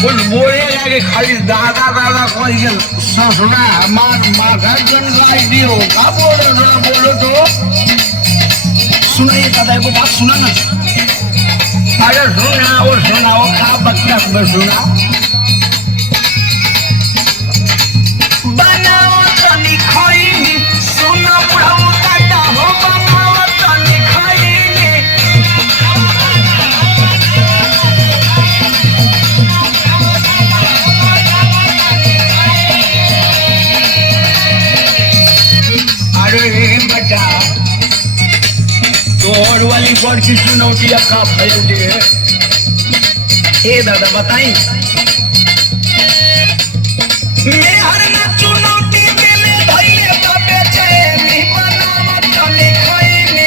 कुछ बोले लगे खाली दादा दादा कोई ससुरा माथा जनगाई दियो का बोलो ना बोलो तो सुनाइए दादा को बात सुना ना। अरे सुनाओ खा बकरा में सुना बनाओ तनी खइनी सुना बुढ़ऊ काटा हो बनाओ तनी खइनी अरे बेटा तोड़ वाली बड़ की चुनौती का फैल दिए ए दादा बताई मैं हर ना चुनौती के ले धइले बाबे चैनी बनाओ तनी खइनी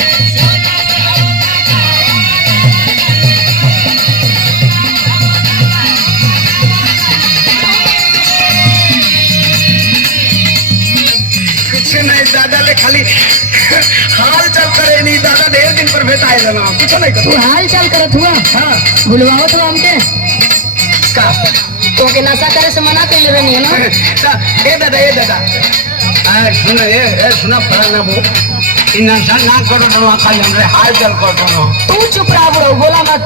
कुछ नहीं दादा ले खाली हाल चल करे नहीं दादा ढेर दिन पर भेटाए लेना कुछ नहीं तू कर हाल चाल करत हुआ हाँ भुलवाओ तो हमके का तो के नशा करे से मना कर लेवे नहीं है ना। ए दादा सुना फरा ना वो इन नशा ना करो ना खाली हमरे हाल चल कर दो तू चुप रहा बुढ़ऊ बोला मत।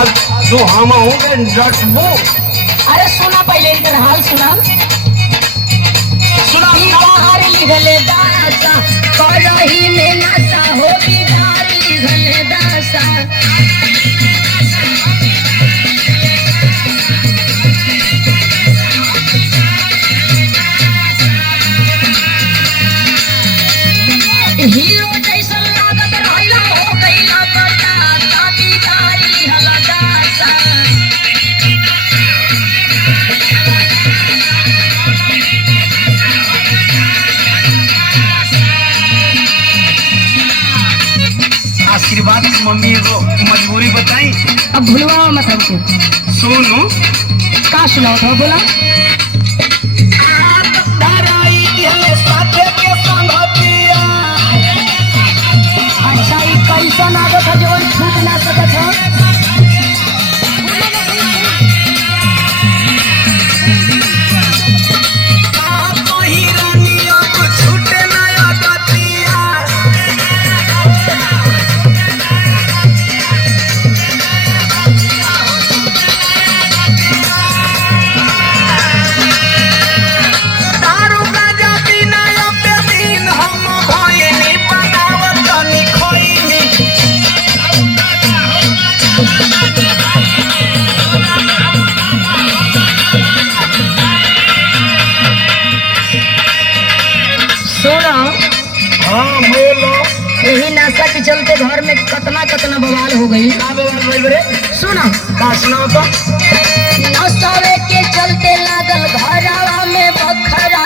अब तू हम हो गए डटबो अरे सुना पहले इधर हाल सुना सुना बिहार लिखले दासा करही में नशा हो बिहार लिखले दासा हीरो जैसन लागत रहला हो गइला बता शादी गाड़ी हला दासा आशीर्वाद की मम्मी को मजबूरी बताई अब भुलवाओ मत हमको। सुनो का सुनाओ था बोला धराई दिहले साथे के संगतिया अच्छा ये कैसा नागत है जो छूट ना सकत है। सुनो हाँ बोलो यही नशा के चलते घर में कतना कतना बवाल हो गई। का बोल रही रे सुनो का सुनाओ तो नशे के चलते लागल घरवा में बखरा।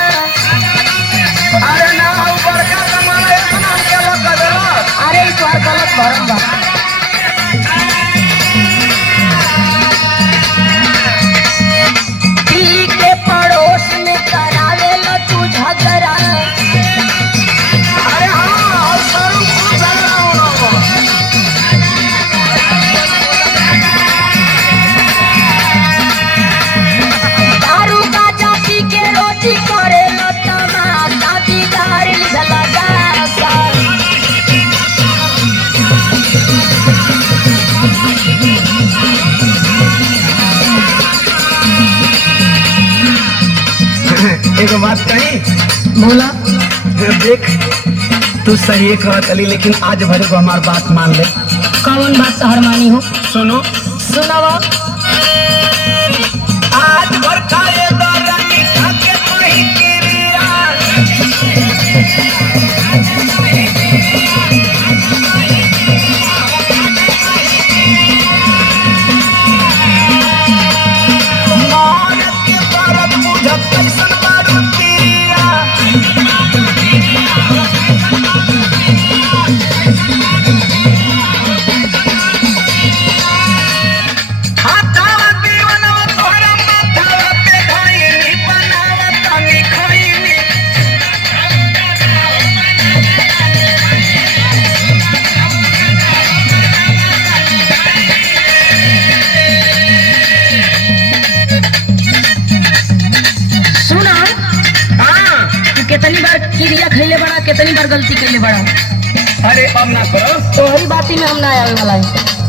अरे ना ऊपर का कमाना है ना क्या लगा दे अरे इस बार गलत भरम बा दिल्ली के पड़ोस में करावे ला तू झगड़ा। अरे हाँ सरू को चल रहा हूँ ना दारू का जाति के रोटी करे ला तमाशा बिगाड़ लिहला दासा। एक बात कही बोला देख तू सही कहत अली लेकिन आज भरे को हमार बात मान ले कौन बात तहर मानी हो सुनो सुनावा आज भर खाए दरानी खाके कहीं किरिया मौन के भारत बुझत कैसन मारू किरिया हाथावा दीवनवा तोहरा माथावा पे कितनी बार गलती कर ले बड़ा। अरे अब ना करो। तोहरी बाती में हम ना आवे वाला है।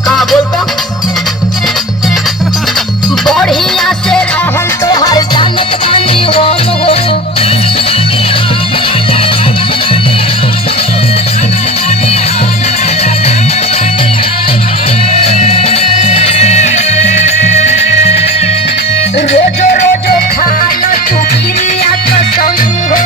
का बोलता बढ़िया से रहल तो हर जानत बानी हम हो। रोजो रोजो खाला तू क्रिया कसम हो।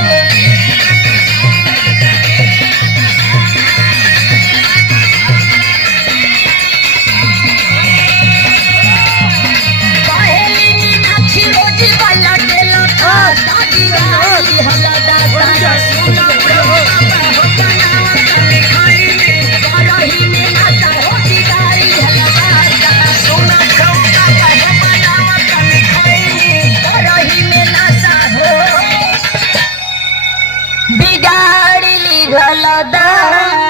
पहली मीनाक्षी रोजी वाला टेला था दादी गाली हला दादा सुना रही में नाचा होती गाली हला दादा सुना रही में नाचा हो बिगाड़ी ली भला दादा।